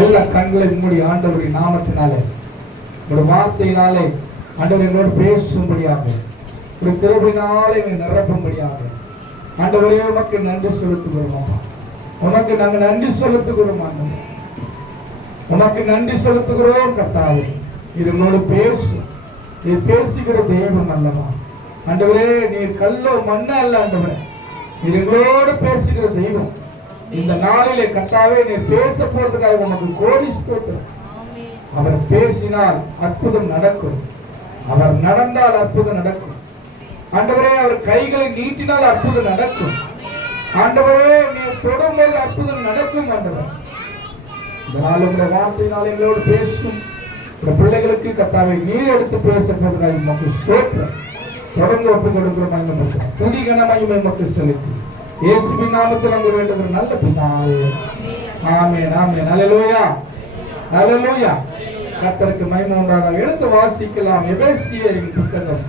எல்லா கண்களை மூடி ஆண்டவரின் நாமத்தினாலே ஒரு வார்த்தையினாலே ஆண்டவர் எங்களோடு பேசும்படியாக ஒரு கிருபையினாலே நிரப்பும்படியாக ஆண்டவரே உமக்கு நன்றி செலுத்துகிறோம். உமக்கு நாங்கள் நன்றி செலுத்துகிறோம். ஆண்டவர் உமக்கு நன்றி செலுத்துகிறோம். கர்த்தாவே இதனோடு பேசு. நீ பேசுகிற தெய்வம் அல்லவா ஆண்டவரே? நீர் கல்லோ மண்ண அல்ல ஆண்டவரே, நீர் எங்களோடு பேசுகிற தெய்வம். இந்த நாளிலே கர்த்தாவே நீர் பேச போறதுக்காக உமக்கு கோடி ஸ்தோத்திரம். அவர் பேசினால் அற்புதம் நடக்கும். அவர் நடந்தால் அற்புதம் நடக்கும். ஆண்டவரே அவர் கைகளை நீட்டினால் அற்புதம் நடக்கும். ஆண்டவரே நீர் தொடும்போது அற்புதம் நடக்கும். ஆண்டவர் இதனால் உங்களுடைய வார்த்தையினால் எங்களோடு பேசும் இந்த பிள்ளைகளுக்கு கர்த்தாவை நீர் எடுத்து பேச போவதாக உமக்கு ஸ்தோத்திரம். தொடர்ந்து ஒப்புக் கொடுக்கிறோம். துதி கனமகிமை உமக்கு செலுத்தி இயேசுவின் நாமத்தில் நாங்கள் வேண்டுகிற நல்ல பிதாவே, ஆமென் ஆமென். ஹல்லேலூயா ஹல்லேலூயா. கர்த்தருக்கு மகிமை உண்டாக. எடுத்து வாசிக்கலாம். எபேசியரின் புத்தகம்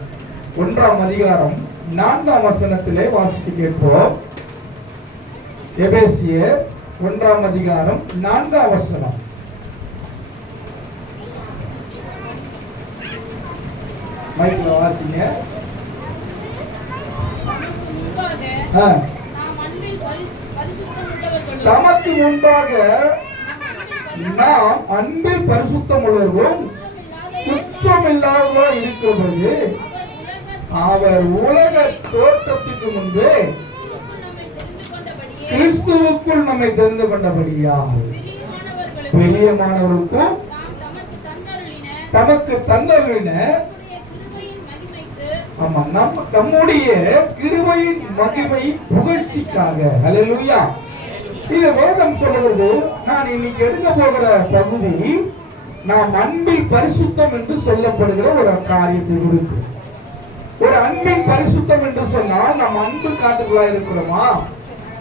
1ஆம் அதிகாரம் 4ஆம் வசனத்திலே வாசிக்க கேட்போம். எபேசியர் 1ஆம் அதிகாரம் 4ஆம் வசனம். மைக்ல வாசிங்க. தமக்கு முன்பாக நாம் அன்பில் பரிசுத்தம் உள்ளவர்களும் குற்றமில்லாதவர்களா இருக்கிறது அவர் உலக தோற்றத்துக்கு முன்பே கிறிஸ்துவுக்குள் நம்மை தெரிந்து கொண்டபடியாக பிரியமானவர்களுக்கும் தமக்கு தந்தருளின நம்முடைய கிருபையின் மகிமை புகழ்ச்சிக்காக. ஹல்லேலூயா. இது வேதம் சொல்லுவது. நான் இன்னைக்கு எடுக்க போகிற பகுதி நாம் அன்பில் பரிசுத்தம் என்று சொல்லப்படுகிற ஒரு காரியத்தை குறித்து. ஒரு அன்பின் பரிசுத்தம் என்று சொன்னால் நாம் அன்பு காட்டுகளா இருக்கிறோமா?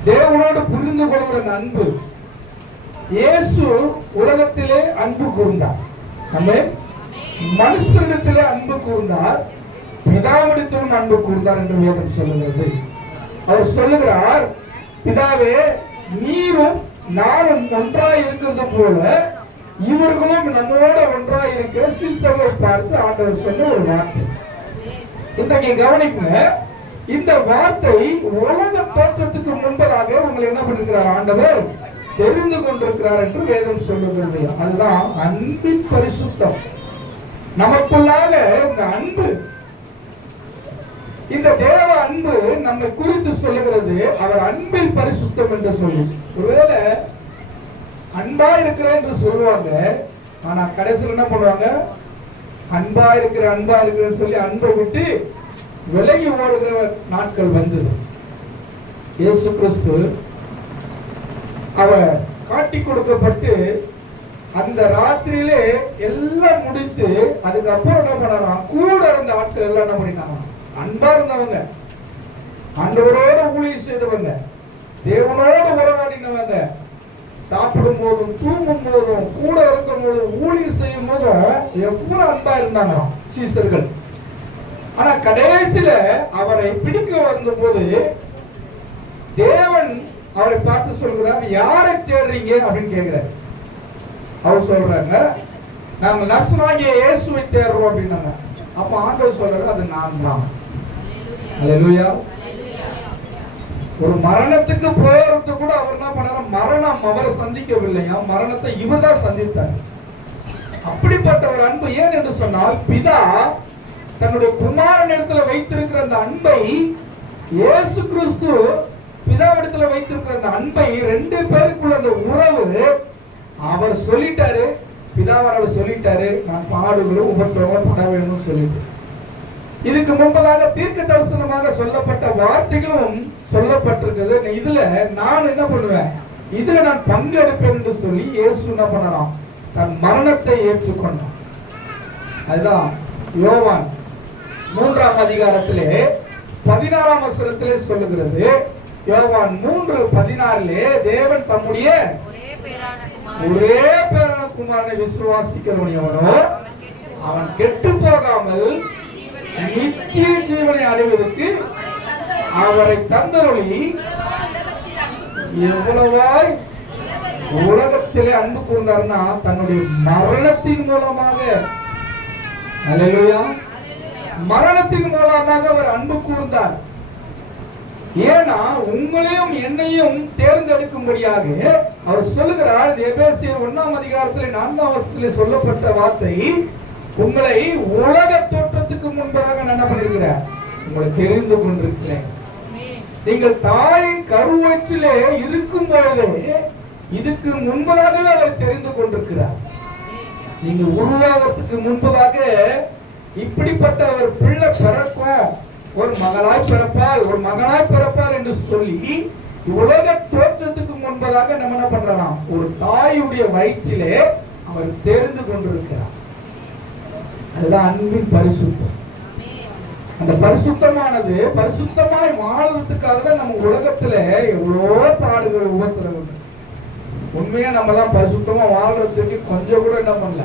தேவனோடு புரிந்து கொள்கிற அன்பு. இயேசு உலகத்திலே அன்பு கூர்ந்தார். நம்ம மனுஷனிடத்திலே அன்பு கூர்ந்தார், பிதாவிடத்திலும் அன்பு கூர்ந்தார் என்று வேதம் சொல்லுகிறது. அவர் சொல்லுகிறார், பிதாவே நீரும் நானும் ஒன்றாய் இருக்கிறது போல இவர்களும் நம்மோட ஒன்றாய் இருக்கிற சீசர்களை பார்த்து ஆண்டவர் சொன்ன ஒரு வார்த்தை. இன்றைக்கு கவனிப்புங்க. இந்த வார்த்தை உலக தோற்றத்துக்கு முன்பதாக உங்களை என்ன பண்ணிருக்கிறார்? ஆண்டவர் தெரிந்து கொண்டிருக்கிறார் என்று வேதம் சொல்லுகிறது. அதுதான் அன்பின் பரிசுத்தம். நமக்குள்ளாக இந்த அன்பு, இந்த தேவ அன்பு நம்மை குறித்து சொல்லுகிறது. அவர் அன்பில் பரிசுத்தம் என்று சொல்லி. ஒருவேளை அன்பா இருக்கிறேன் என்று சொல்லுவாங்க, ஆனா கடைசியில் என்ன பண்ணுவாங்க? அன்பா இருக்கிறேன்னு சொல்லி அன்பை விட்டு விலகி ஓடுகிற நாட்கள் வந்தது. இயேசு கிறிஸ்து அவர் காட்டி கொடுக்கப்பட்டு அந்த ராத்திரியிலே எல்லாம் முடித்து அதுக்கப்புறம் என்ன பண்ணாராம்? கூட இருந்த ஆட்கள் எல்லாம் என்ன பண்ணினாங்க? அன்பா இருந்தவங்க, ஆண்டவரோடு ஊழியம் செய்தவங்க, தேவனோடு உறவாடினவங்க, சாப்பிடும் போதும் தூங்கும் போதும் கூட இருக்கும் போதும் ஊழியம் செய்யும் போதும் எவ்வளவு அன்பா இருந்தாங்க சீசர்கள். ஆனா கடைசியில அவரை பிடிக்க வந்த போது தேவன் அவரை பார்த்து சொல்கிறார், யாரை தேடுறீங்க அப்படின்னு கேட்கிறார். அவர் சொல்றாங்க, நாங்க நசராகிய இயேசுவை தேடுறோம் அப்படின்னாங்க. அப்ப ஆண்டவர் சொல்றாரு, அது நான் தான். ஹல்லேலூயா. ஒரு மரணத்துக்கு போறது கூட அவர் என்ன பண்ணாரு? மரணம் அவரை சந்திக்கவில்லையா, மரணத்தை இவர் தான் சந்தித்தார். அப்படிப்பட்ட ஒரு அன்பு. ஏன் என்று சொன்னால், பிதா தன்னுடைய குமாரன் இடத்துல வைத்திருக்கிற அந்த அன்பை, இயேசு கிறிஸ்து பிதாவிடத்துல வைத்திருக்கிற அந்த அன்பை, ரெண்டு பேருக்குள்ள அந்த உறவு அவர் சொல்லிட்டாரு. பிதாவானவர் சொல்லிட்டாரு, நான் பாடுகளும் உபத்திரவம் பட வேணும்னு சொல்லிட்டு. இதுக்கு முன்பதாக தீர்க்க தரிசனமாக சொல்லப்பட்ட வார்த்தைகளும் சொல்லப்பட்டிருக்கிறது. இதுல நான் என்ன பண்ணுவேன்? இதுல நான் பங்கெடுப்பேன் என்று சொல்லி இயேசு என்ன பண்ணலாம்? தன் மரணத்தை ஏற்றுக்கொண்டான். அதுதான் யோவான் 3ஆம் அதிகாரத்திலே 16ஆம் வசனத்திலே சொல்லுகிறது. யோவான் 3:16 தேவன் தம்முடைய ஒரே பேரான குமாரனை விசுவாசிக்கிறவன் எவனோ அவன் கெட்டு போகாமல் நித்திய ஜீவனை அடைவதற்கு அவரை தந்தருளி எவ்வளவாய் உலகத்திலே அன்பு கூர்ந்தார்னா தன்னுடைய மரணத்தின் மூலமாக, அல்லேலூயா, மரணத்தின் மூலமாக அவர் அன்பு கூர்ந்தார். ஏன்னா உங்களையும் என்னையும் தேர்ந்தெடுக்கும்படியாக அவர் சொல்லுகிறார். எபேசியர் 1ஆம் அதிகாரத்தில் 4ஆம் வசனத்தில் சொல்லப்பட்ட வார்த்தை, உங்களை உலக தோற்றத்துக்கு முன்பதாக என்ன பண்ணிருக்கிறார், உங்களை தெரிந்து கொண்டிருக்கிறேன். நீங்கள் தாயின் கருவற்றிலே இருக்கும் பொழுது இதுக்கு முன்பதாகவே அவர் தெரிந்து கொண்டிருக்கிறார். நீங்க உருவாகிறதுக்கு முன்பதாக இப்படிப்பட்ட ஒரு பிள்ளை பிறக்கும், ஒரு மகளாய் பிறப்பால், ஒரு மகனாய் பிறப்பால் என்று சொல்லி உலக தோற்றத்துக்கு முன்பதாக நம்ம என்ன பண்றோம், ஒரு தாயுடைய வயிற்றிலே அவர் தெரிந்து கொண்டிருக்கிறார். அதுதான் அன்பின் பரிசுத்தம். அந்த பரிசுத்தமானது பரிசுத்தமாய் வாழ்றதுக்காக தான் நம்ம உலகத்துல எவ்வளோ பாடுகள் உபத்திரவங்கள். உண்மையா நம்ம தான் பரிசுத்தமா வாழ்றதுக்கு கொஞ்சம் கூட என்ன பண்ணல,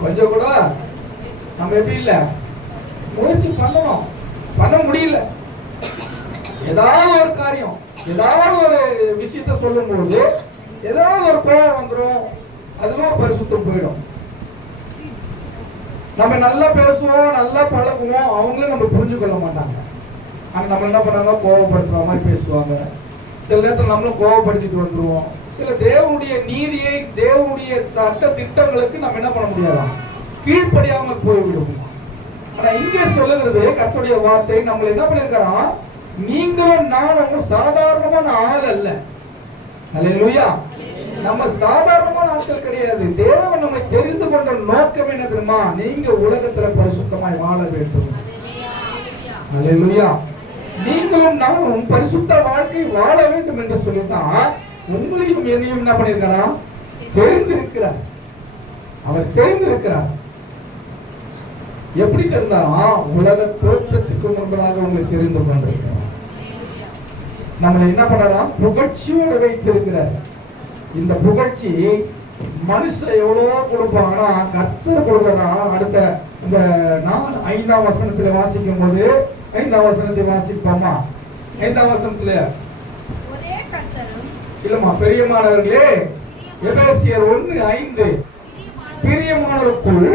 கொஞ்சம் கூட நம்ம எப்படி இல்ல முயற்சி பண்ணணும், பண்ண முடியல. ஏதாவது ஒரு காரியம், ஏதாவது ஒரு விஷயத்த சொல்லும் பொழுது ஏதாவது ஒரு கோபம் வந்துடும், அதுவும் பரிசுத்தம் போயிடும். நம்ம நல்லா பேசுவோம், நல்லா பழகுவோம், அவங்களும் நம்ம புரிஞ்சு கொள்ள மாட்டாங்க. ஆனா நம்ம என்ன பண்ணாங்க, கோபப்படுத்துற மாதிரி பேசுவாங்க. சில நேரத்தில் நம்மளும் கோபப்படுத்திட்டு வந்துருவோம். சில தேவனுடைய நீதியை, தேவனுடைய சட்ட திட்டங்களுக்கு நம்ம என்ன பண்ண முடியாது, கீழ்ப்படியாமல் போய்விடுவோம். ஆனா இங்கே சொல்லுகிறது கர்த்தருடைய வார்த்தை, நம்மள என்ன பண்ணிருக்கிறோம், நீங்களும் நானும் சாதாரணமான ஆள் அல்ல. அல்லேலூயா. நம்ம சாதாரணமான ஆட்கள் கிடையாது. தேவன் நம்மை தெரிந்து கொண்ட நோக்கம் என்ன தெரியுமா, நீங்க உலகத்துல பரிசுத்தமாய் வாழ வேண்டும். அல்லேலூயா. நீங்களும் நானும் பரிசுத்த வாழ்க்கை வாழ வேண்டும் என்று சொல்லித்தான் உங்களையும் என்னையும் என்ன பண்ணிருக்கிறார், தெரிந்திருக்கிறார். அவர் தெரிந்திருக்கிறார். எப்படி தெரிந்தாரா, உலக தோற்றத்துக்கு முன்பதாக உங்களுக்கு தெரிந்து கொண்டிருக்கிறார். நம்மளை என்ன பண்ணலாம், புகழ்ச்சியோடு வைத்திருக்கிறார். இந்த புகழ்ச்சி மனுஷன் எவ்வளவோ கொடுப்பாங்கன்னா கர்த்தர் கொடுக்கிறான். அடுத்த இந்த 5ஆம் வசனத்துல வாசிக்கும் போது, 5ஆம் வசனத்தை வாசிப்போமா, 5ஆம் வசனத்துல இல்லம்மா, பெரியமானவர்களே, எபேசியர் 1:5, பிரியமானவருக்குள்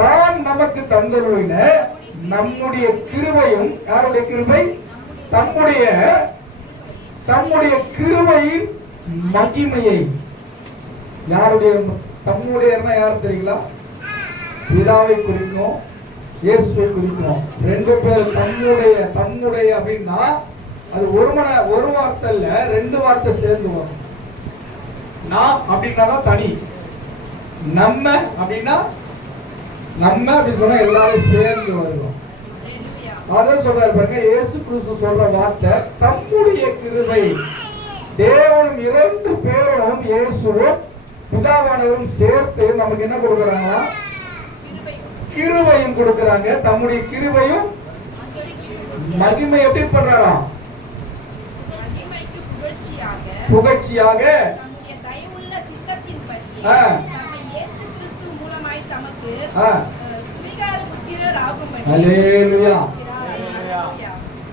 தான் நமக்கு தந்தருளின நம்முடைய கிருபையும், யாருடைய கிருபை, தம்முடைய கிருபையின் மகிமையை. யாருடைய தம்முடைய யார் தெரியுங்களா, பிதாவை குறிக்கும், இயேசுவை குறிக்கும். ரெண்டு பேர் தம்முடைய அப்படின்னா அது ஒரு வார்த்தை இல்ல, ரெண்டு வார்த்தை சேர்ந்து வரும். நான் அப்படின்னா தனி, நம்ம அப்படின்னா நம்ம அப்படின்னு சொன்னா எல்லாரும் சேர்ந்து வருவோம். அதான் சொல்றாரு பாருங்க, இயேசு கிறிஸ்து சொல்ற வார்த்தை தம்முடைய கிருபை. தேவனும் இரண்டு பேரும் இயேசுவும் பிதாவானவரும் சேர்த்து நமக்கு என்ன கொடுக்கறாங்க, கிருபையும் கொடுக்கறாங்க. தம்முடைய கிருபையும் மகிமை எப்படி பண்றாராம், புகழ்ச்சியாக தம்முடைய தயவுள்ள சித்தத்தின்படி நம்மை இயேசு கிறிஸ்து மூலமாய் தமக்கு சுவிகார புத்திரர் ஆகும்படி. அல்லேலூயா.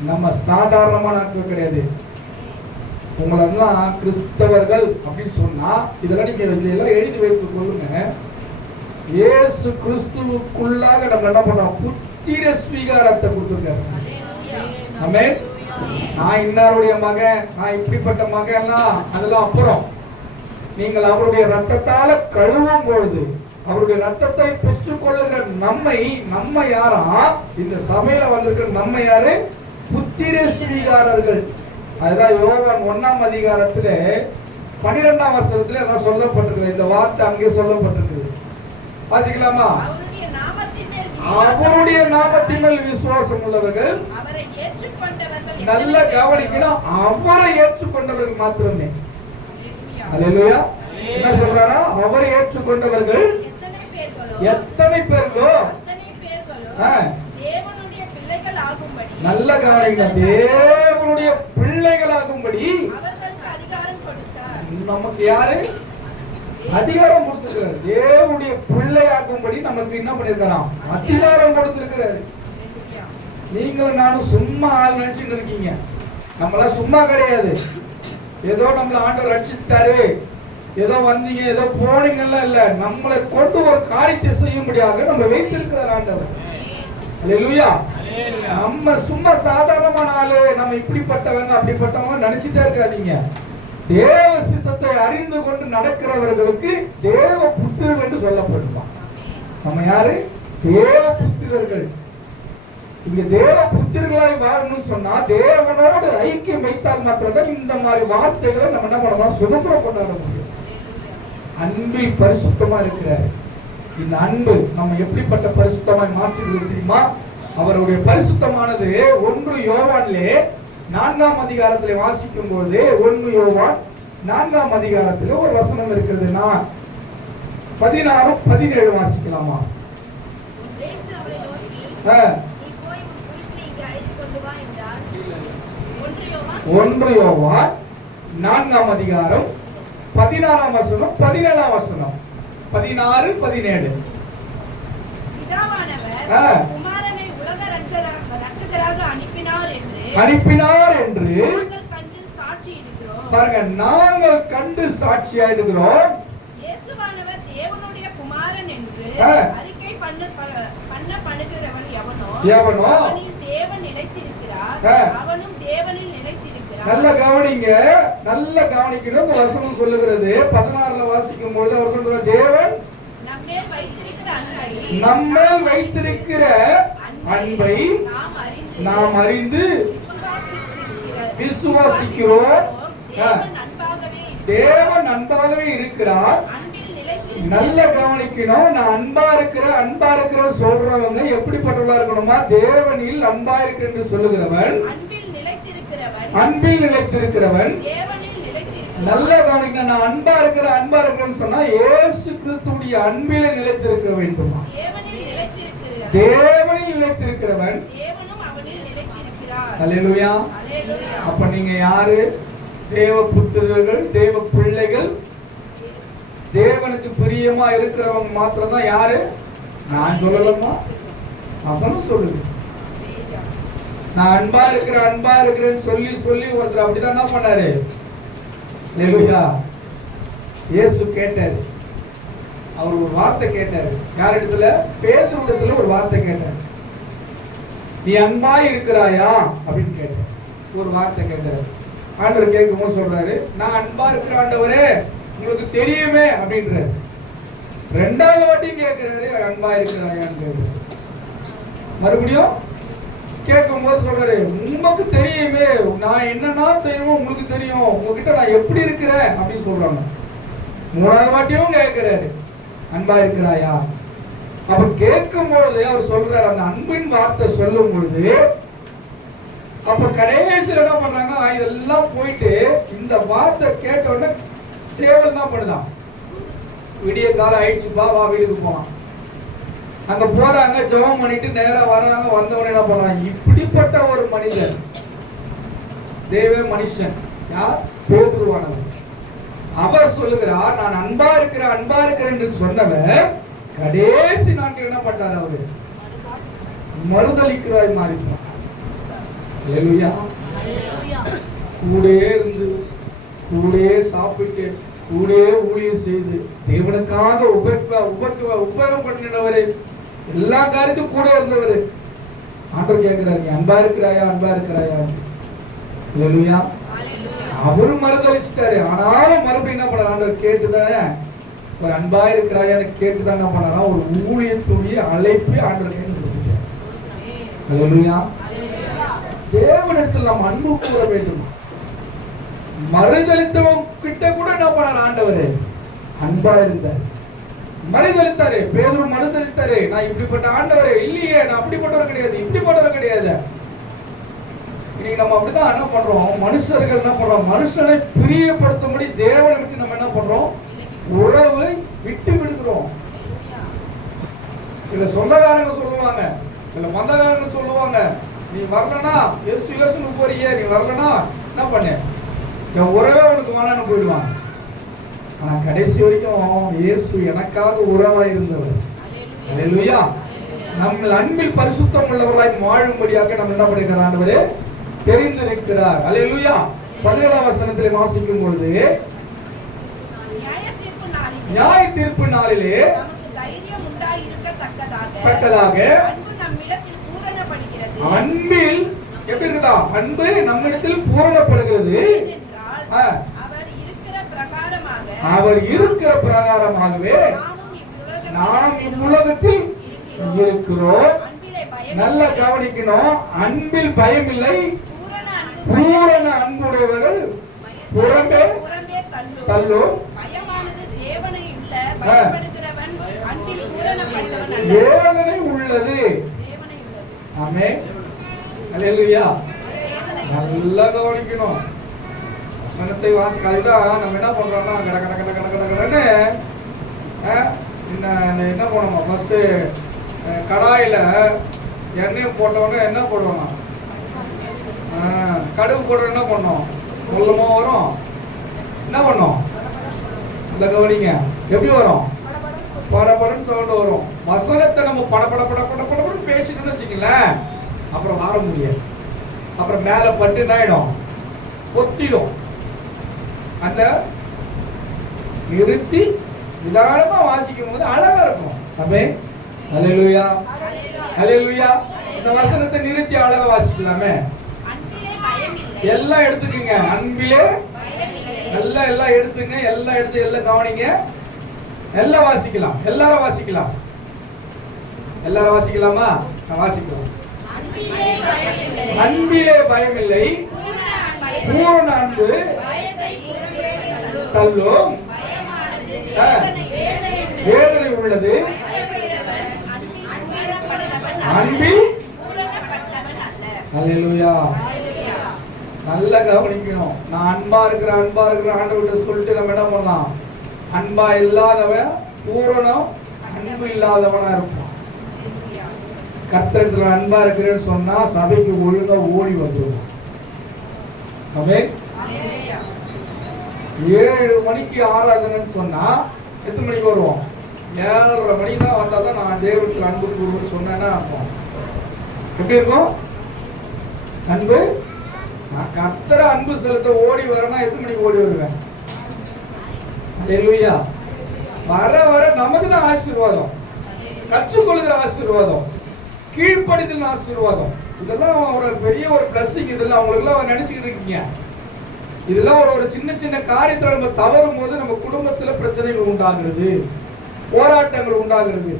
நம்ம சாதாரணமான ஆட்கள் கிடையாது. உங்களெல்லாம் கிறிஸ்தவர்கள் அப்படின்னு சொன்னா இதெல்லாம் நீங்க இதெல்லாம் எழுதி வைத்துக் கொள்ளுங்க. இயேசு கிறிஸ்துவுக்குள்ளாக நம்ம என்ன பண்றோம், புத்திர ஸ்வீகாரத்தை கொடுத்துருக்காரு. ஆமென். நான் இன்னாருடைய மகன், நான் இப்படிப்பட்ட மகன்லாம் அதெல்லாம் அப்புறம். நீங்கள் அவருடைய ரத்தத்தால கழுவும் பொழுது, அவருடைய ரத்தத்தை பெற்றுக் கொள்ளுகிற நம்ம யாரா, இந்த சபையில வந்திருக்கிற நம்ம யாரு, புத்திர ஸ்வீகாரர்கள். அதுதான் யோவான் 1ஆம் அதிகாரத்துல 12ஆம் வசனத்துல அதான் சொல்லப்பட்டிருக்கு. இந்த வார்த்தை அங்கே சொல்லப்பட்டிருக்கு. வாசிக்கலாமா? அவருடைய நாமத்தின் மேல் விசுவாசம் உள்ளவர்கள், நல்ல கவனிக்கணும், அவரை ஏற்றுக்கொண்டவர்கள் மாத்திரமே. அல்லேலூயா. என்ன சொல்றாரா, அவரை ஏற்றுக்கொண்டவர்கள் எத்தனை பேர்களோ நல்ல கவனிக்கணும், தேவனுடைய பிள்ளைகளாகும்படி நமக்கு யாரு அதிகாரம் கொடுத்திருக்கிறார். தேவனுடைய பிள்ளையாகும்படி நமக்கு என்ன பண்ணிருக்கிறான், அதிகாரம் கொடுத்திருக்கிறார். நீங்களும் நானும் சும்மா ஆள் நினைச்சுட்டு இருக்கீங்க. நம்மளாம் சும்மா கிடையாது. ஏதோ நம்மள ஆண்டவர் ரட்சித்தாரு, ஏதோ வந்தீங்க ஏதோ போனீங்கலாம் இல்ல, நம்மளை கொண்டு ஒரு காரியத்தை செய்யும்படியாக நம்ம வைத்திருக்கிறார் ஆண்டவர். அல்லேலூயா. நம்ம சும்மா சாதாரணமான ஆளு, நம்ம இப்படிப்பட்டவங்க அப்படிப்பட்டவங்க நினைச்சிட்டே இருக்காதீங்க. தேவ சித்தத்தை அறிந்து கொண்டு நடக்கிறவர்களுக்கு தேவ புத்திரர்கள் என்று சொல்லப்படுமா. நம்ம யாரு? தேவ புத்திரர்கள். இங்க தேவ புத்திரர்களாய் வாழணும்னு சொன்னா தேவனோடு ஐக்கியம் வைத்தால் மாத்திரம்தான் இந்த மாதிரி வார்த்தைகளை நம்ம என்ன பண்ணலாம், சுதந்திரம் கொண்டாட முடியும். அன்பில் பரிசுத்தமா இருக்கிறார். இந்த அன்பு நம்ம எப்படிப்பட்ட பரிசுத்தமாய் மாற்றி தெரியுமா? அவருடைய பரிசுத்தமானது 1 யோவானிலே 4ஆம் அதிகாரத்திலே வாசிக்கும் போது 1 யோவான் 4ஆம் அதிகாரத்திலே ஒரு வசனம் இருக்கிறது. நான் 16 17 வாசிக்கலாமா? 1 யோவான் 4ஆம் அதிகாரம் 16ஆம் வசனம் 17ஆம் வசனம் 16 17. பிதாவானவர் குமாரனை உலக இரட்சகராக அனுப்பினார் என்று நாங்கள் கண்டு சாட்சியிடுகிறோம். பாருங்க, நாங்கள் கண்டு சாட்சியாயிடுகிறோம். இயேசுவானவர் தேவனுடைய குமாரன் என்று அறிக்கை பண்ணப்படுகிறவன் எவனோ அவனில் தேவன் நிலைத்திருக்கிறார், அவனும் தேவனில் நிலைத்திருக்கிறார். நல்ல கவனிங்க, நல்ல கவனிக்கணும். இந்த வசனம் சொல்லுகிறது 16ல வாசிக்கும் பொழுது அவர் சொல்ற தேவன் நம்மேல் வைத்திருக்கிற அன்பை நாம் அறிந்து விசுவாசிக்கிறோம். தேவன் அன்பாகவே இருக்கிறார். நல்ல கவனிக்கணும். நான் அன்பா இருக்கிற சொல்றவங்க எப்படிப்பட்டவங்களா இருக்கணுமா? தேவனில் அன்பா இருக்கிற என்று சொல்லுகிறவன், அன்பில் நிலைத்திருக்கிறவன். நல்ல கவனிக்கணும். நான் அன்பா இருக்கிறேன்னு சொன்னா இயேசு கிறிஸ்துவுடைய அன்பிலே நிலைத்திருக்க வேண்டுமா? தேவனில் நிலைத்திருக்கிறவன். அல்லேலூயா. அப்ப நீங்க யாரு? தேவ புத்திரர்கள், தேவ பிள்ளைகள். தேவனுக்கு பிரியமா இருக்கிறவங்க மாத்திரம் தான் யாரு? நான் சொல்லலாமா? வசனம் சொல்லுது. நான் அன்பா இருக்கிறேன்னு சொல்லி ஒருத்தர் அப்படிதான் என்ன பண்ணாரு? அல்லேலூயா. இயேசு கேட்டாரு. அவர் ஒரு வார்த்தை கேட்டாரு. யார் இடத்துல? பேதுருவிடத்துல ஒரு வார்த்தை கேட்டாரு. நீ அன்பா இருக்கிறாயா அப்படின்னு கேட்டார். ஒரு வார்த்தை கேட்டாரு. ஆண்டவர் கேட்கும்போது சொல்றாரு, நான் அன்பா இருக்கிற ஆண்டவரே உங்களுக்கு தெரியுமே அப்படின்றாரு. 2வது வாட்டியும் கேட்கிறாரு, அன்பா இருக்கிறாயான்னு கேட்கிறாரு. மறுபடியும் கேட்கும் போது சொல்றாரு, உங்களுக்கு தெரியுமே, நான் என்னன்னா செய்யணும் உங்களுக்கு தெரியும், உங்ககிட்ட நான் எப்படி இருக்கிறேன் அப்படின்னு சொல்றாங்க. 3வது வாட்டியும் கேட்கிறாரு, அன்பா இருக்கிறாயா? அப்ப கேட்கும் பொழுது அவர் சொல்றாரு, அந்த அன்பின் வார்த்தை சொல்லும் பொழுது அப்ப கடைசியில் என்ன பண்றாங்க, இதெல்லாம் போயிட்டு இந்த வார்த்தை கேட்ட உடனே சேவல் தான் பண்ணுதான். விடிய காலம் ஆயிடுச்சுப்பா, வா வீட்டுக்கு போலாம். அங்க போறாங்க, ஜெபம் பண்ணிட்டு நேரா வராங்க. வந்தவன என்ன பண்றாங்க, இப்படிப்பட்ட ஒரு மனிதன், தேவ மனுஷன் யார்? பேதுருவானவர். அவர் சொல்லுகிறார், நான் அன்பா இருக்கிறேன் என்று சொன்னவர் கடைசி நாட்கள் என்ன பண்றாரு? அவரு மறுதளிக்கிறாய் மாறிட்டார். அல்லேலூயா. கூடயே இருந்து, கூடயே சாப்பிட்டு, கூடயே ஊழியம் செய்து, தேவனுக்காக உபயோகம் பண்ணினவரு, எல்லா காரியத்தும் கூட இருந்தவர். ஆண்டவர் கேட்கிறாரு, நீ அன்பா இருக்கிறாயா? அல்லேலூயா. அவரும் மறுதளிச்சிட்டாரு. ஆனாலும் மறுபடியும் என்ன பண்ணாரு? ஆண்டவர் கேட்டுதானே, ஒரு அன்பா இருக்கிறாயான்னு கேட்டுதான் என்ன பண்ணாரா? ஒரு ஊழியத்துடைய அழைப்பு ஆண்டவர் கேட்டு. அல்லேலூயா. தேவனிடத்தில் நாம் அன்பு கூற வேண்டும். மறுதளித்தவன் கிட்ட கூட என்ன பண்ணார்? ஆண்டவர் அன்பா இருந்தார். மறுதளித்தாரு. பேதுரு மறுதளித்தாரு. நான் இப்படிப்பட்ட ஆண்டவரே இல்லையே, நான் அப்படிப்பட்டவர் கிடையாது, இப்படிப்பட்டவர் கிடையாது. இன்னைக்கு நம்ம அப்படிதான் என்ன பண்றோம்? மனுஷர்கள் என்ன பண்றோம்? மனுஷனை பிரியப்படுத்தும்படி தேவனுக்கு நம்ம என்ன பண்றோம்? உறவை விட்டு விடுகிறோம். சில சொந்தக்காரங்க சொல்லுவாங்க, சில மந்தக்காரங்க சொல்லுவாங்க, நீ வரலனா இயேசுன்னு போறியே, நீ வரலனா என்ன பண்ண, என் உறவே உனக்கு வேணான்னு போயிடுவாங்க. ஆனா கடைசி வரைக்கும் இயேசு எனக்காக உறவாய் இருந்தவர். அல்லேலூயா. நம்ம அன்பில் பரிசுத்தம் உள்ளவர்களாய் வாழும்படியாக நம்ம என்ன பண்ணிருக்கிறார்? ஆண்டவரே தெரிந்திருக்கிறார். அல்லேலூயா. 17ஆம் வசனத்திலே வாசிக்கும் பொழுது நியாய தீர்ப்பு நாளிலே தக்கதாக அன்பில் எப்படி இருக்குதா? அன்பு நம்மிடத்தில் பூரணப்படுகிறது. அவர் இருக்கிற பிரகாரமாகவே நாம் இவ்வுலகத்தில் இருக்கிறோம். நல்ல கவனிக்கணும். அன்பில் பயம் இல்லை. பூரண அன்புடையவர்கள் புறம்பே தள்ளும். வேதனை உள்ளது. ஆமென். அல்லேலூயா. நல்லா கவனிக்கணும். வசனத்தை வாசிக்க. அதுதான் நம்ம என்ன பண்றோம்னா கட கட கட கட கடன்னு என்ன பண்ணுவோம்? ஃபர்ஸ்ட் கடாயில எண்ணெய் போட்டவங்க என்ன போடுவாங்க? கடுகு போடுற என்ன பண்ணோம்? முள்ளமா வரும். என்ன பண்ணோம்? நல்லா கவனிங்க. எப்படி வரும்? படபடன்னு சவுண்ட் வரும். வசனத்தை நம்ம படபட பட பட படப்படன்னு பேசிட்டோம்னு வச்சுக்கங்களேன், அப்புறம் வார முடியாது. அப்புறம் மேல பட்டு என்ன ஆயிடும்? பொத்திடும். அந்த நிறுத்தி நிதானமா வாசிக்கும் போது அழகா இருக்கும். ஆமென். அல்லேலூயா. அல்லேலூயா. இந்த வசனத்தை நிறுத்தி அழகா வாசிக்கலாமே. எல்லாம் எடுத்துக்கங்க. அன்பிலே எல்லாம் எல்லாம் எடுத்துங்க. எல்லாம் எடுத்து எல்லாம் கவனிங்க. எல்லாம் வாசிக்கலாம். எல்லாரும் வாசிக்கலாம். எல்லாரும் வாசிக்கலாமா? வாசிக்கலாம். அன்பிலே பயம் இல்லை. பூரண அன்பு தள்ளும். வேதனை உள்ளது. அன்பில் அல்லேலூயா. நல்லா கவனிக்கணும். நான் அன்பா இருக்கிறேன் ஆண்டவர்கிட்ட சொல்லிட்டு நம்ம என்ன பண்ணலாம்? அன்பா இல்லாதவன் பூரணம் அன்பு இல்லாதவனா இருப்பான். கர்த்தரிடத்துல அன்பா இருக்கிறேன்னு சொன்னா சபைக்கு ஒழுங்கா ஓடி வந்துடும். ஆமென். 7 மணிக்கு ஆராதனைன்னு சொன்னா எத்தனை மணிக்கு வருவோம்? 7:30 மணிக்கு தான் வந்தா தான் நான் தேவனுக்கு அன்பு கூறுவேன்னு சொன்னேன்னா அர்த்தம். எப்படி இருக்கும்? அன்பு நான் கர்த்தர அன்பு செலுத்த ஓடி வரேன்னா எத்தனை மணிக்கு ஓடி வருவேன்? அல்லேலூயா. வர வர நமக்கு தான் ஆசீர்வாதம். கற்றுக்கொள்கிற ஆசீர்வாதம், கீழ்ப்படிதல் ஆசீர்வாதம். இதெல்லாம் ஒரு பெரிய ஒரு பிளஸிங். இதெல்லாம் அவங்களுக்குலாம் நினைச்சுக்கிட்டு இருக்கீங்க. இதெல்லாம் ஒரு சின்ன சின்ன காரியத்துல நம்ம தவறும் போது நம்ம குடும்பத்துல பிரச்சனைகள் உண்டாகிறது, போராட்டங்கள் உண்டாகிறது.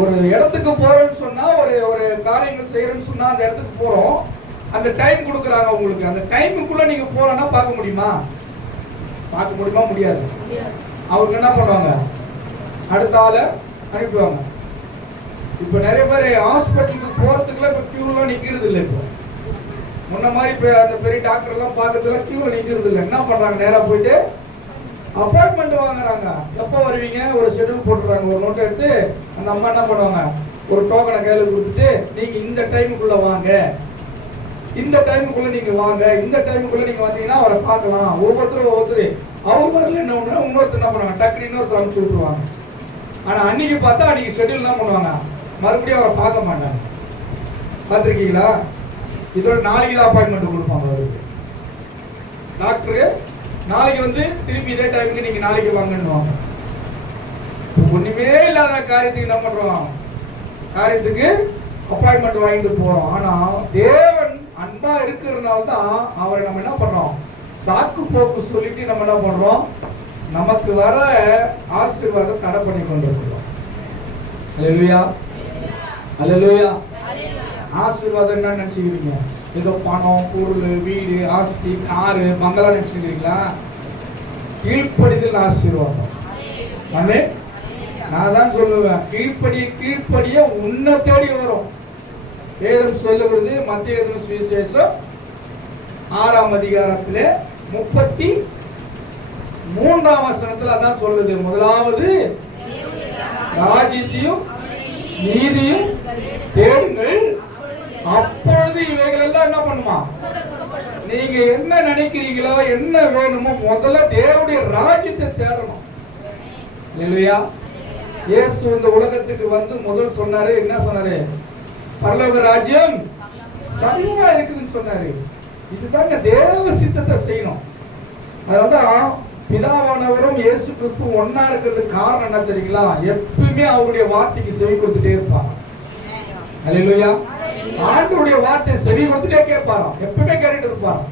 ஒரு இடத்துக்கு போறோம்னு சொன்னா ஒரு காரியங்கள் செய்யறேன்னு சொன்னா அந்த இடத்துக்கு போறோம். அந்த டைம் கொடுக்குறாங்க உங்களுக்கு. அந்த டைமுக்குள்ள நீங்க போறோம்னா பார்க்க முடியுமா? பார்க்க முடியுமா? முடியாது. அவங்க என்ன பண்ணுவாங்க? அடுத்த ஆளை அனுப்புவாங்க. இப்ப நிறைய பேர் ஹாஸ்பிட்டலுக்கு போறதுக்குள்ள இப்ப கியூல நிக்கிறது இல்லை. இப்போ முன்ன மாதிரி இப்ப அந்த பெரிய டாக்டர் எல்லாம் பாக்கிறதுல கியூல நிக்கிறது இல்லை. என்ன பண்றாங்க? நேரா போயிட்டு அப்பாயின்மெண்ட் வாங்குறாங்க. எப்போ வருவீங்க? ஒரு ஷெட்யூல் போட்டுறாங்க. ஒரு நோட்டை எடுத்து அந்த அம்மா என்ன பண்ணுவாங்க? ஒரு டோக்கனை கையில கொடுத்துட்டு நீங்க இந்த டைமுக்குள்ள வாங்க, இந்த டைமுக்குள்ள நீங்க வாங்க, இந்த டைமுக்குள்ள நீங்க வந்தீங்கன்னா அவரை பார்க்கலாம். ஒவ்வொருத்தர் அவர் வரல என்ன ஒண்ணு இன்னொருத்தர் என்ன பண்ணுவாங்க? டக்குனு இன்னொருத்தர் அனுப்பிச்சு விட்டுருவாங்க. ஆனா அன்னைக்கு பார்த்தா அன்னைக்கு ஷெட்யூல் என்ன பண்ணுவாங்க? மறுபடியும் அவரை பார்க்க மாட்டாங்க. பார்த்துருக்கீங்களா? இதோட நாளைக்கு தான் அப்பாயின்மெண்ட் கொடுப்பாங்க அவருக்கு. டாக்டரு நாளைக்கு வந்து திருப்பி இதே டைமுக்கு நீங்க நாளைக்கு வாங்கன்னு. ஒண்ணுமே இல்லாத காரியத்துக்கு என்ன பண்றோம்? காரியத்துக்கு அப்பாயின்மெண்ட் வாங்கிட்டு போறோம். ஆனா தேவன் அன்பா இருக்கிறதுனால தான் அவரை நம்ம என்ன பண்றோம்? சாக்கு போக்கு சொல்லிட்டு நம்ம என்ன பண்றோம்? நமக்கு வர ஆசீர்வாதம் தடை பண்ணி கொண்டிருக்கிறோம். அல்லேலூயா. அல்லேலூயா. ஆசீர்வாதம் என்ன நினைச்சுக்கிறீங்க? ஏதோ பணம், பொருள், வீடு, ஆஸ்தி, காரு, பங்களா நினைச்சுக்கிறீங்களா? கீழ்ப்படிதல் ஆசீர்வாதம். ஆமென். நான் தான் சொல்லுவேன், கீழ்ப்படிய உன்னை தேடி வரும். வேதம் சொல்லுகிறது மத்திய சுவிசேஷம் 6ஆம் அதிகாரத்திலே 33ஆம் வசனத்தில் அதான் சொல்லுது. முதலாவது ராஜ்யத்தையும் நீதியும் தேடுங்கள், அப்பொழுது இவைகள் எல்லாம் என்ன பண்ணுமா? நீங்க என்ன நினைக்கிறீங்களோ, என்ன வேணுமோ முதல்ல தேவனுடைய ராஜ்யத்தை தேடணும். இல்லையா? இயேசு இந்த உலகத்துக்கு வந்து முதல் சொன்னாரு. என்ன சொன்னாரு? பரலோக ராஜ்யம் சமீபமா இருக்குதுன்னு சொன்னாரு. இதுதாங்க தேவ சித்தத்தை செய்யணும். அதனால்தான் பிதாவானவரும் இயேசு கிறிஸ்து ஒன்னா இருக்கிறதுக்கு காரணம் என்ன தெரியுங்களா? எப்பவுமே அவருடைய வார்த்தைக்கு செவி கொடுத்துட்டே இருப்பாங்க. அல்லேலூயா. ஆண்டவருடைய வார்த்தை செவி கொடுத்துட்டே கேட்பாராம், எப்பவுமே கேட்டுட்டு இருப்பாராம்.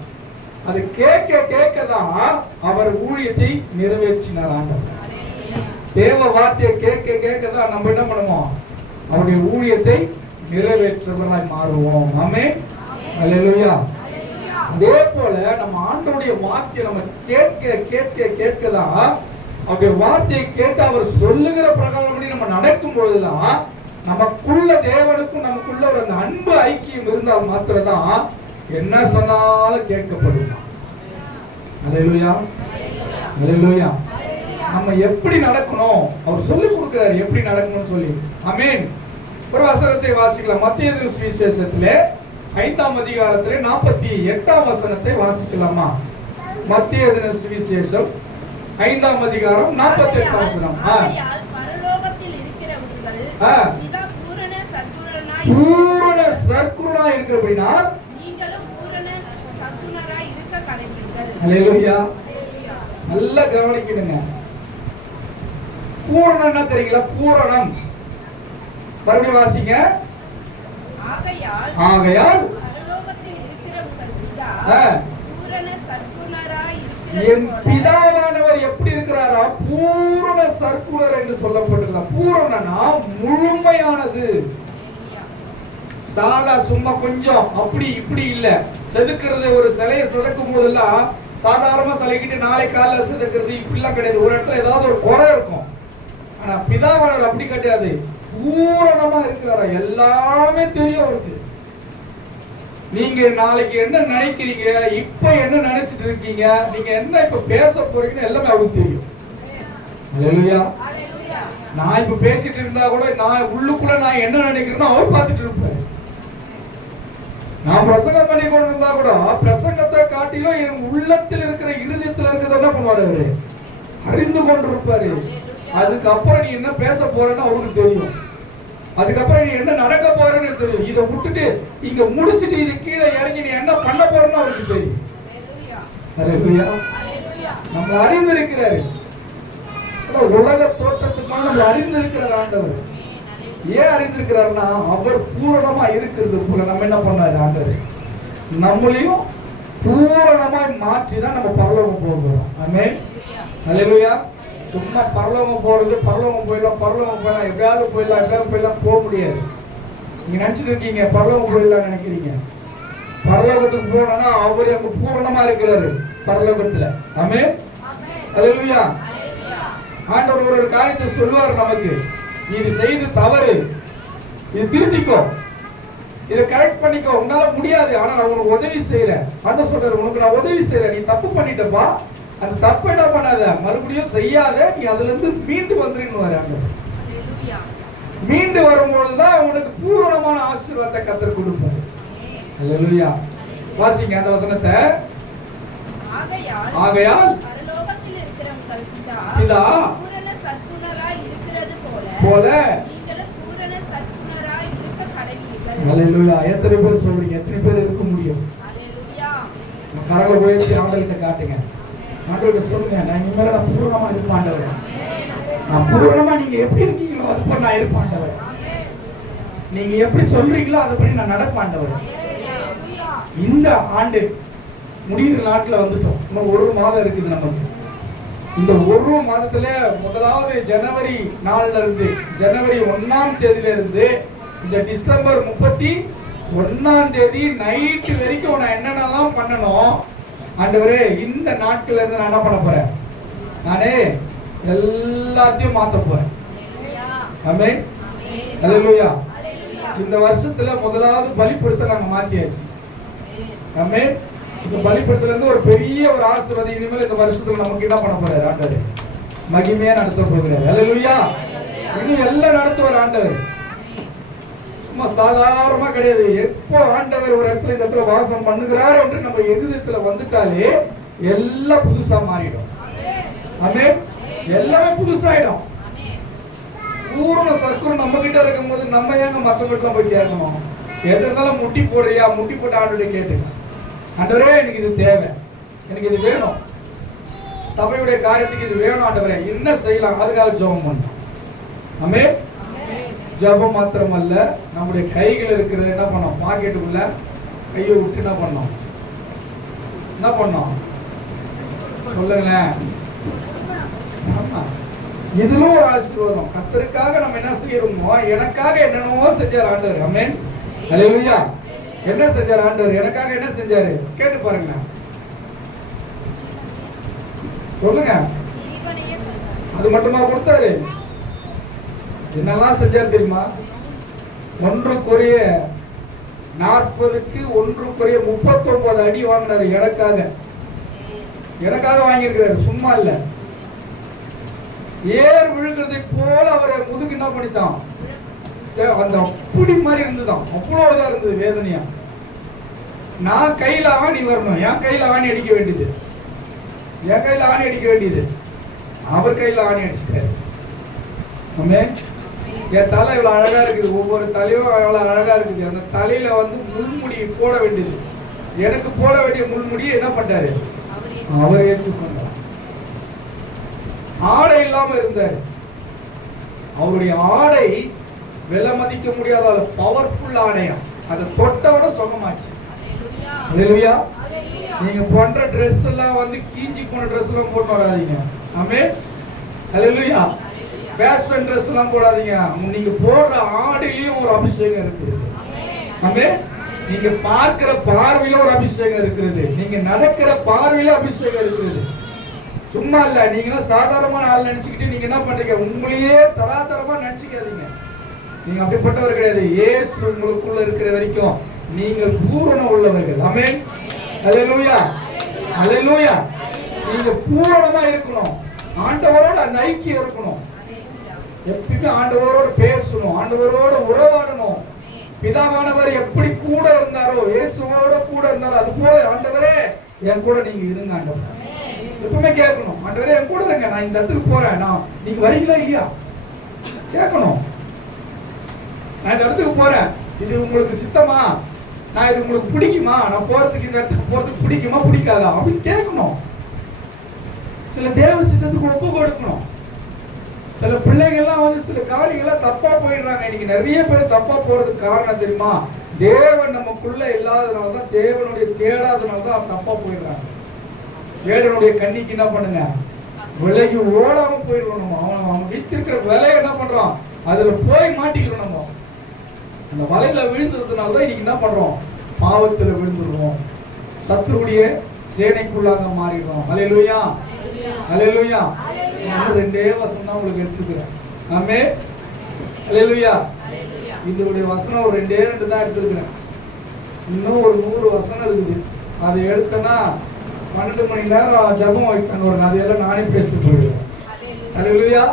அது கேட்க கேட்க தான் அவர் ஊழியத்தை நிறைவேற்றினார் ஆண்டவர். தேவ வார்த்தையை கேட்க கேட்க தான் நம்ம என்ன பண்ணுவோம்? அவருடைய ஊழியத்தை நிறைவேற்றுவதாய் மாறுவோம். ஆமென். அல்லேலூயா. அதே போல நம்ம ஆண்டவருடைய வார்த்தையை நம்ம கேட்க கேட்க கேட்க தான் அவருடைய வார்த்தையை கேட்டு அவர் சொல்லுகிற பிரகாரம் நம்ம நடக்கும் பொழுதுதான் நமக்குள்ள தேவனுக்கும் நமக்குள்ள ஒரு அந்த அன்பு ஐக்கியம் இருந்தால் மாத்திரம்தான் என்ன சொன்னாலும் கேட்கப்படும். அல்லேலூயா. அல்லேலூயா. நம்ம எப்படி நடக்கணும் அவர் சொல்லி கொடுக்கிறார், எப்படி நடக்கணும்னு சொல்லி. ஆமென். ஒரு வசனத்தை வாசிக்கலாம். மத்தேயு சுவிசேஷத்திலே 5ஆம் அதிகாரத்திலே 48ஆம் வசனத்தை வாசிக்கலாமா? மத்தேயு சுவிசேஷம் 5ஆம் அதிகாரம் 48ஆம் வசனம். பரலோகத்தில் இருக்கிறவர்கள் பிதா பூரண சற்குணராய் இருக்கிறபடினால் நீங்களும் பூரண சற்குணராய் இருக்க கடவீர்கள். அல்லேலூயா. நல்லா கவனிக்கணுங்க. பூரணம் என்ன தெரியுங்களா? பூரணம். மறுபடியும் வாசிங்க. ஆகையால் பரலோகத்தில் இருக்கிற உங்கள் பிதா பூரண சற்குணராய் என் பிதாவானவர் எப்படி இருக்கிறாரா? பூரண சற்குணர் என்று சொல்லப்பட்டிருக்கிறார். பூரணனா முழுமையானது. சாதா சும்மா கொஞ்சம் அப்படி இப்படி இல்ல. செதுக்கிறது, ஒரு சிலையை செதுக்கும் போதெல்லாம் சாதாரணமா சிலைக்கிட்டு நாளை காலைல செதுக்கிறது இப்படிலாம் கிடையாது. ஒரு இடத்துல ஏதாவது ஒரு குறை இருக்கும். ஆனா பிதாவானவர் அப்படி கிடையாது, பூரணமா இருக்கிறாரா. எல்லாமே தெரியும் அவருக்கு. நீங்க நாளைக்கு என்ன நினைக்கிறீங்க, இப்ப என்ன நினைச்சிட்டு இருக்கீங்க, நீங்க என்ன இப்ப பேச போறீங்கன்னு எல்லாமே அவருக்கு தெரியும். அல்லேலூயா. நான் இப்ப பேசிட்டு இருந்தா கூட நான் உள்ளுக்குள்ள நான் என்ன நினைக்கிறேன்னு அவர் பார்த்துட்டு இருப்பாரு. நான் பிரசங்கம் பண்ணி கொண்டு இருந்தா கூட பிரசங்கத்தை காட்டிலும் என் உள்ளத்தில் இருக்கிற இருதயத்தில் இருக்கிறத என்ன பண்ணுவாரு அவரு? அறிந்து கொண்டிருப்பாரு. அதுக்கப்புறம் நீ என்ன பேச போறன்னு அவருக்கு தெரியும். அதுக்கப்புறம் நீ என்ன நடக்க போறன்னு தெரியும். இதை விட்டுட்டு இங்க முடிச்சிட்டு இது கீழே இறங்கி நீ என்ன பண்ண போறன்னு அவருக்கு தெரியும். அல்லேலூயா. நம்ம அறிந்திருக்கிறாரு. உலக தோற்றத்துக்கு நம்ம அறிந்திருக்கிறார் ஆண்டவர். ஏன் அறிந்திருக்கிறாருன்னா அவர் பூரணமா இருக்கிறது போல நம்ம என்ன பண்ணாரு ஆண்டவர்? நம்மளையும் பூரணமாய் மாற்றி தான் நம்ம பரலோகம் போகிறோம். ஆமென். அல்லேலூயா. சும்மா பரலோகம் போறது, பரலோகம் போயிடலாம் எப்படியாவது போயிடலாம் போக முடியாது. நீங்க நினைச்சிட்டு இருக்கீங்க பரலோகம் போயிடலாம் நினைக்கிறீங்க. பரலோகத்துக்கு போனா அவர் அங்க பூரணமா இருக்கிறாரு பரலோகத்துல. ஆமென். அல்லேலூயா. ஆண்டவர் ஒரு காரியத்தை சொல்லுவார் நமக்கு, இது செய்து தவறு, இது திருத்திக்கோ, இதை கரெக்ட் பண்ணிக்கோ, உன்னால முடியாது ஆனா நான் உனக்கு உதவி செய்யறேன். ஆண்டவர் சொல்றாரு, உனக்கு நான் உதவி செய்யறேன், நீ தப்பு பண்ணிட்டப்பா, அந்த தப்பு என்ன பண்ணாத, மறுபடியும் செய்யாத, நீ அதுல இருந்து மீண்டு வந்துருன்னு ஆண்டவர். மீண்டு வரும்பொழுதுதான் உனக்கு பூரணமான ஆசீர்வாதத்தை கர்த்தர் கொடுப்பாரு. அல்லேலூயா. வாசிங்க அந்த வசனத்தை. ஆகையால் பரலோகத்தில் இருக்கிற உங்கள் பிதா பூரண சற்குணராய் இருக்கிறது போல நீங்களும் பூரண சற்குணராய் இருக்க கடவீர்கள். அல்லேலூயா. எத்தனை பேர் சொல்றீங்க? எத்தனை பேர் இருக்க முடியும்? அல்லேலூயா. கரங்களை உயர்த்தி ஆண்டவர்கிட்ட காட்டுங்க. ஆண்டவர்கிட்ட சொல்லுங்க, நான் இனிமேல் நான் பூரணமா இருப்பேன் ஆண்டவரே. நான் பூரணமா நீங்க எப்படி இருக்கீங்களோ அது போல நான் இருப்பேன் ஆண்டவரே. நீங்க எப்படி சொல்றீங்களோ அதை படி நான் நடப்பேன் ஆண்டவரே. இந்த ஆண்டு முடிகிற நாட்ல வந்துட்டோம். இன்னும் ஒரு மாதம் இருக்குது நமக்கு. இந்த ஒரு மாதத்துல முதலாவது ஜனவரி 4ல இருந்து, ஜனவரி 1ஆம் தேதியில இருந்து இந்த டிசம்பர் 31ஆம் தேதி நைட்டு வரைக்கும் நான் என்னென்னலாம் பண்ணணும் ஆண்டவரே, இந்த நாட்கள்ல இருந்து நான் என்ன பண்ண போறேன்? நானே எல்லாத்தையும் மாத்த போறேன். ஆமென். அல்லேலூயா. இந்த வருஷத்துல முதலாவது பலிபீடத்தை நாங்க மாத்தியாச்சு. ஆமென். இந்த பலிபீடத்துல இருந்து ஒரு பெரிய ஒரு ஆசீர்வாதம் இனிமேல் இந்த வருஷத்துல நமக்கு என்ன பண்ண போறாரு ஆண்டவர்? மகிமையா நடத்த போகிறார். அல்லேலூயா. இன்னும் எல்லாம் நடத்துவார் ஆண்டவர். சும்மா சாதாரணமா கிடையாது. எப்போ ஆண்டவர் ஒரு இடத்துல இந்த இடத்துல வாசம் பண்ணுகிறார் என்று நம்ம இருதயத்துல வந்துட்டாலே எல்லாம் புதுசா மாறிடும். ஆமென். எல்லாமே புதுசாயிடும். பூரண சற்குணம் நம்ம கிட்ட இருக்கும் போது நம்ம ஏங்க மத்தவங்க போய் கேட்கணும்? எது இருந்தாலும் முட்டி போடுறியா, முட்டி போட்டு ஆண்டவரை கேட்டுங்க. ஆண்டவரே எனக்கு இது தேவை, எனக்கு இது வேணும், சபையுடைய காரியத்துக்கு இது வேணும் ஆண்டவரே, என்ன செய்யலாம், அதுக்காக ஜெபம் பண்ணணும். ஆமென். ஜெபம் மாத்திரமல்ல, நம்முடைய கைகள் இருக்கிறது என்ன பண்ணோம், பாக்கெட்டுக்குள்ள கையை விட்டு என்ன பண்ணோம், சொல்லுங்களேன். ஆமா, இதுலும் ஒரு ஆசீர்வாதம். கர்த்தருக்காக நம்ம என்ன செய்யறோமோ, எனக்காக என்னென்னவோ செஞ்சார் ஆண்டவர். ஆமென். ஹல்லேலூயா. என்ன செஞ்சார் ஆண்டவர், எனக்காக என்ன செஞ்சாரு கேட்டு பாருங்க, சொல்லுங்க. அது மட்டுமா கொடுத்தாரு, என்னெல்லாம் செஞ்சார் தெரியுமா? 1 Corinthians 40க்கு 1 Corinthians 39 அடி வாங்கினாரு எனக்காக வாங்கியிருக்கிறாரு, சும்மா இல்ல. ஏர் விழுகிறதை போல அவரை முதுகு என்ன பண்ணிச்சான், அந்த அப்படி மாதிரி இருந்துதான், அவ்வளவுதான் இருந்தது வேதனையா. நான் கையில ஆணி வரணும், என் கையில ஆணி அடிக்க வேண்டியது, என் கையில ஆணி அடிக்க வேண்டியது, அவர் கையில ஆணி அடிச்சுட்டாரு. ஆமென். என் தலை இவ்வளவு அழகா இருக்குது, ஒவ்வொரு தலையும் அவ்வளவு அழகா இருக்குது. அந்த தலையில வந்து முள்முடி போட வேண்டியது, எனக்கு போட வேண்டிய முள்முடியை என்ன பண்ணாரு, அவர் ஏற்றுக்கொண்டார். ஆடை இல்லாம இருந்தார். அவருடைய ஆடை விலை மதிக்க முடியாத பவர்ஃபுல் ஆடையா, அதை தொட்டவோட சுகமாச்சு. ஹல்லேலூயா. நீங்க பண்ற ட்ரெஸ் எல்லாம் வந்து கீஞ்சி போன ட்ரெஸ் எல்லாம் போட்டு வராதீங்க. ஆமென். ஹல்லேலூயா. ஃபேஷன் ட்ரெஸ் எல்லாம் போடாதீங்க. நீங்க போடுற ஆடையிலயும் ஒரு அபிஷேகம் இருக்குது. ஆமென். நீங்க பார்க்கிற பார்வையில ஒரு அபிஷேகம் இருக்குது, நீங்க நடக்கிற பார்வையில அபிஷேகம் இருக்குது. சும்மா இல்ல, நீங்க சாதாரணமான ஆள் நினைச்சுக்கிட்டு நீங்க என்ன பண்றீங்க, உங்களையே தராதரமா நினைச்சுக்காதீங்க. நீங்க அப்படிப்பட்டவர் கிடையாது. இயேசு உங்களுக்குள்ள இருக்கிற வரைக்கும் நீங்கள் பூரண உள்ளவர்கள். ஆமென். ஹல்லேலூயா. ஹல்லேலூயா. நீங்க பூரணமா இருக்கணும், ஆண்டவரோட அந்த ஐக்கியம் இருக்கணும், எப்பவுமே ஆண்டவரோட பேசணும், ஆண்டவரோட உறவாடணும். பிதாவானவர் எப்படி கூட இருந்தாரோ, இயேசுவோட கூட இருந்தாரோ, அது போல ஆண்டவரே என் கூட நீங்க இருங்க ஆண்டவர். எப்பவுமே கேட்கணும், ஆண்டவரே என் கூட இருங்க, நான் இந்த இடத்துக்கு போறேன், நான் நீங்க வரீங்களா இல்லையா கேட்கணும். நான் இந்த இடத்துக்கு போறேன், இது உங்களுக்கு சித்தமா, நான் இது உங்களுக்கு பிடிக்குமா, நான் போறதுக்கு இந்த இடத்துக்கு போறதுக்கு பிடிக்குமா பிடிக்காதா அப்படின்னு கேட்கணும். சில தேவ சித்தத்துக்கு ஒப்பு கொடுக்கணும். சில பிள்ளைகள்லாம் வந்து சில காரியங்கள்லாம் தப்பா போயிடுறாங்க. இன்னைக்கு நிறைய பேர் தப்பா போறதுக்கு காரணம் தெரியுமா, தேவன் நமக்குள்ள இல்லாதனாலதான், தேவனுடைய தேடாதனாலதான் தப்பா போயிடுறாங்க. வேடனுடைய கண்ணிக்கு என்ன பண்ணுங்க, விலைக்கு ஓடாம போயிடுவோம். நம்ம அவன் வைத்திருக்கிற விலையை என்ன பண்றான், அதுல போய் மாட்டிக்கிறோம். நம்ம அந்த வலையில விழுந்ததுனாலதான் இன்னைக்கு என்ன பண்றோம், பாவத்துல விழுந்துருவோம், சத்துருடைய சேனைக்குள்ளாக மாறிடுறோம். ஹல்லேலூயா. ஹல்லேலூயா. நான் 2 வசனம் தான் உங்களுக்கு எடுத்துக்கிறேன். ஆமென். ஹல்லேலூயா. இதோடைய வசனம் ஒரு 2 தான் எடுத்துக்கிறேன். இன்னும் ஒரு 100 வசனம் இருக்குது. அதை எடுத்தனா 12 மணி நேரம் ஜபம் வச்சாங்க ஒரு, அதையெல்லாம் நானே பேசிட்டு போயிடுவேன். ஹல்லேலூயா.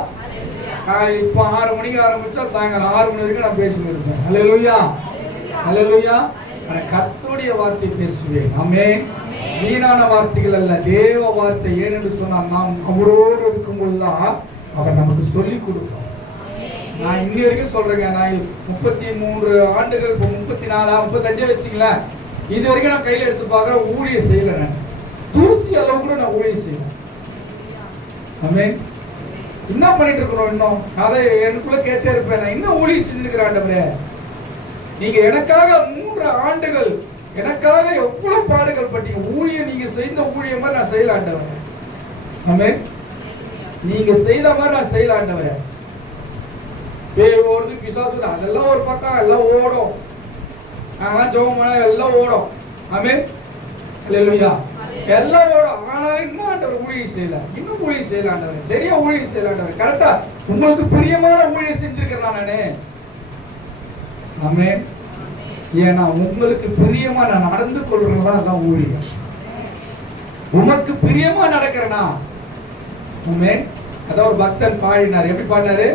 இப்போ 6 மணிக்கு ஆரம்பிச்சா சாயங்காலம் 6 மணி வரைக்கும் நான் பேசிட்டு இருக்கேன். ஹல்லேலூயா. ஹல்லேலூயா. கர்த்தருடைய வார்த்தை பேசுவேன். ஆமென். வீணான வார்த்தைகள் அல்ல, தேவ வார்த்தை. ஏனென்று சொன்னால் நாம் அவரோடு இருக்கும்போதுதான் அவர் நமக்கு சொல்லிக் கொடுப்போம். நான் இன்னி வரைக்கும் சொல்றேங்க, நான் 33 ஆண்டுகள், இப்போ 34 35 வச்சுங்களேன், இது வரைக்கும் நான் கையில் எடுத்து பார்க்குற ஊழியம் செய்யல. நான் தூசி அளவு கூட நான் ஊழியம் செய்யல. ஆமென். என்ன பண்ணிட்டு இருக்கிறோம், இன்னும் அதை எனக்குள்ள கேட்டே இருப்பேன், நான் இன்னும் ஊழியம் செஞ்சுருக்கிறேன் ஆண்டவரே. நீங்க எனக்காக 3 ஆண்டுகள் எனக்காக எவ்வளவு பாடுகள் பட்டீங்க, ஊழியம் நீங்க செய்த ஊழியம் மாதிரி நான் செய்யல ஆண்டவரே. ஆமென். நீங்க செய்த மாதிரி நான் செய்யல ஆண்டவரே. பேய் ஓடுது, பிசாசு, அதெல்லாம் ஒரு பக்கம், எல்லாம் ஓடும். நாங்களாம் ஜெபம் பண்ண எல்லாம் ஓடும். ஆமென். ஹல்லேலூயா. எல்லாம் ஓடும். ஆனாலும் இன்னும் ஆண்டவர் ஊழியம் செய்யல, இன்னும் ஊழியம் செய்யல ஆண்டவரே, சரியா ஊழியம் செய்யல ஆண்டவரே. கரெக்டா உங்களுக்கு பிரியமான ஊழியம் செஞ்சிருக்கிறேன் நானே. ஆமென். ஏன்னா உங்களுக்கு பிரியமா நான் நடந்து கொள்றதா தான் ஊழியம். உமக்கு பிரியமா நடக்கிறனா. ஆமென். அத ஒரு பக்தன் பாடினார். எப்படி பாடினாரு,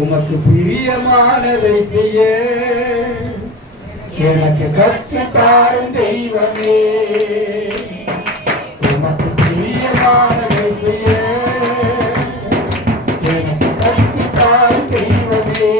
உமக்கு பிரியமானதை செய்ய எனக்கு கற்றுத் தாரும் தெய்வமே, உமக்கு பிரியமானதை செய்ய எனக்கு கற்றுத் தாரும் தெய்வமே.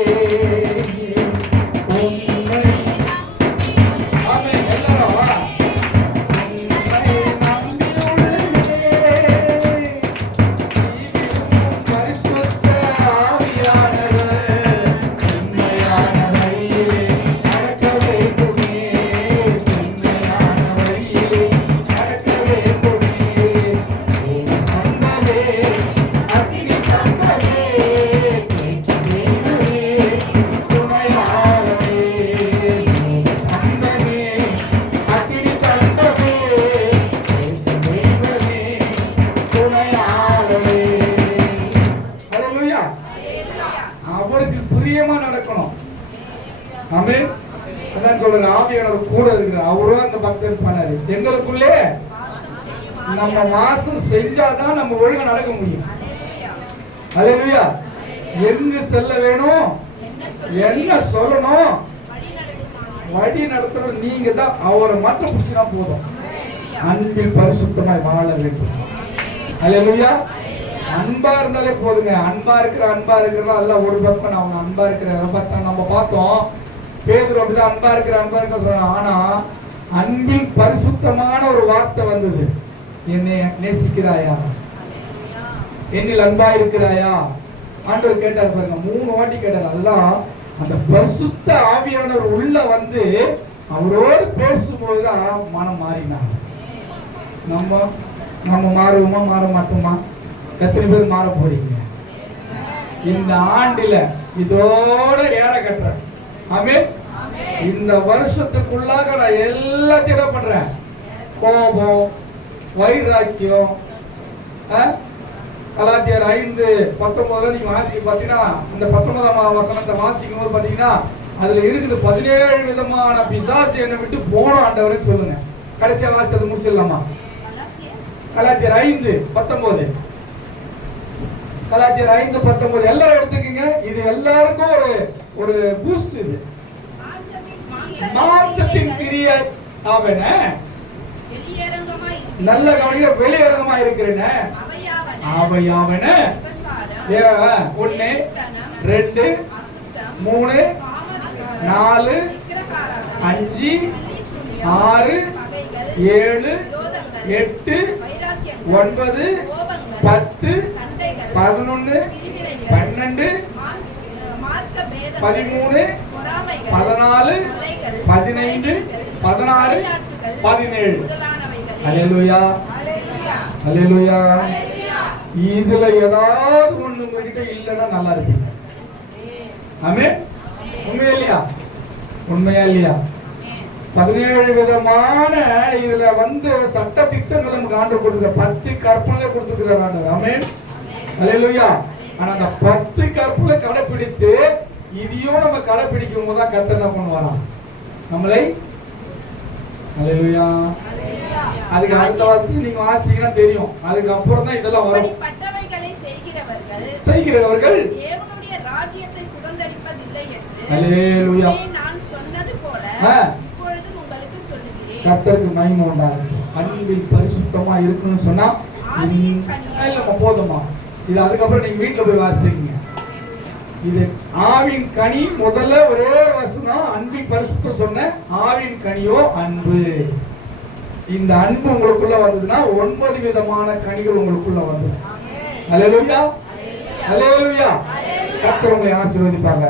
ஆமென். அதான் சொல்ற ஆவியானவர் கூட இருக்கிறார். அவரும் அந்த பக்தர் பண்ணாரு. எங்களுக்குள்ளே நம்ம வாசம் செஞ்சாதான் நம்ம ஒழுங்கா நடக்க முடியும். அல்லேலூயா. எங்க செல்ல வேணும், என்ன சொல்லணும், வழி நடத்துறது நீங்க தான். அவரை மட்டும் பிடிச்சினா போதும். அன்பில் பரிசுத்தமாய் வாழ வேண்டும். அல்லேலூயா. அன்பா இருந்தாலே போதுங்க. அன்பா இருக்கிற எல்லாம் ஒரு பக்கம். அவங்க அன்பா இருக்கிற நம்ம பார்த்தோம். பேதுரு அப்படிதான் அன்பா இருக்கிற சொல்றாங்க. ஆனா அன்பில் பரிசுத்தமான ஒரு வார்த்தை வந்தது. என்னை நேசிக்கிறாயா, என்னில் அன்பா இருக்கிறாயா ஆண்டவர் கேட்டார் பாருங்க. 3 வாட்டி கேட்டார். அதுதான் அந்த பரிசுத்த ஆவியானவர் உள்ள வந்து அவரோடு பேசும்போதுதான் மனம் மாறினாங்க. நம்ம மாறுவோமா, மாற மாட்டோமா? எத்தனை பேர் மாற போறீங்க இந்த ஆண்டுல? இதோட ஏற கட்டுறேன். ஆமென். இந்த வருஷத்துக்குள்ளாக நான் எல்லாத்தையும் என்ன பண்றேன்? கோபம், வைராக்கியம். கலாத்தியர் 5:19 நீங்க வாசிக்க பாத்தீங்கன்னா, இந்த 19ஆம் வசனத்தை வாசிக்கும் போது பாத்தீங்கன்னா அதுல இருக்குது 17 விதமான பிசாசு என்னை விட்டு போனோம் ஆண்டவரே சொல்லுங்க. கடைசியா வாசிச்சது முடிச்சிடலாமா? கலாத்தியர் 5:19. கலாத்தியர் 5:19 எல்லாரும் எடுத்துக்கங்க. இது எல்லாருக்கும் ஒரு பூஸ்ட். இது மாம்சத்தின் கிரியை அவன நல்ல கவனிக்க வெளியரங்கமா இருக்கிறேன். அவையாவன 1 2 3 4 5 6 7 8 9 10 11 12 13 14 15 16 17. அல்லேலூயா. அல்லேலூயா. இதுல ஏதாவது ஒண்ணு உங்ககிட்ட இல்லைன்னா நல்லா இருக்கு. ஆமென். உண்மையா இல்லையா? உண்மையா இல்லையா? 17 விதமான இதுல வந்து சட்ட திட்டங்கள் நமக்கு ஆண்டவர் கொடுக்கிற 10 கற்பனை கொடுத்துக்கிறார் ஆண்டவர். ஆமென். அல்லேலூயா. ஆனா அந்த 10 கற்பனை கடைபிடித்து இதையும் நம்ம கடைபிடிக்கும் போது தான் கர்த்தர் என்ன பண்ணுவாராம் நம்மளை. அல்லேலூயா. அதுக்கு அடுத்த வார்த்தை நீங்க வாசிச்சீங்கன்னா தெரியும். அதுக்கு அப்புறம் தான் இதெல்லாம் வரும். பட்டவைகளை செய்கிறவர்கள் தேவனுடைய ராஜ்யத்தை சுதந்தரிப்பதில்லை என்று அல்லேலூயா நான் சொன்னது போல இப்பொழுது உங்களுக்கு சொல்லுகிறேன். கர்த்தருக்கு மகிமை உண்டாகட்டும். அன்பில் பரிசுத்தமா இருக்கணும்னு சொன்னா இல்ல போதுமா? இது அதுக்கப்புறம் நீங்க வீட்டுல போய் வாசிக்கிறீங்க. இது ஆவின் கனி. முதல்ல ஒரே வசனம் அன்பின் பரிசுத்தம் சொன்ன. ஆவின் கனியோ அன்பு. இந்த அன்பு உங்களுக்குள்ள வந்ததுன்னா 9 விதமான கனிகள் உங்களுக்குள்ள வந்தது. அல்லேலூயா. அல்லேலூயா. கர்த்தர் உங்களை ஆசீர்வதிப்பாங்க.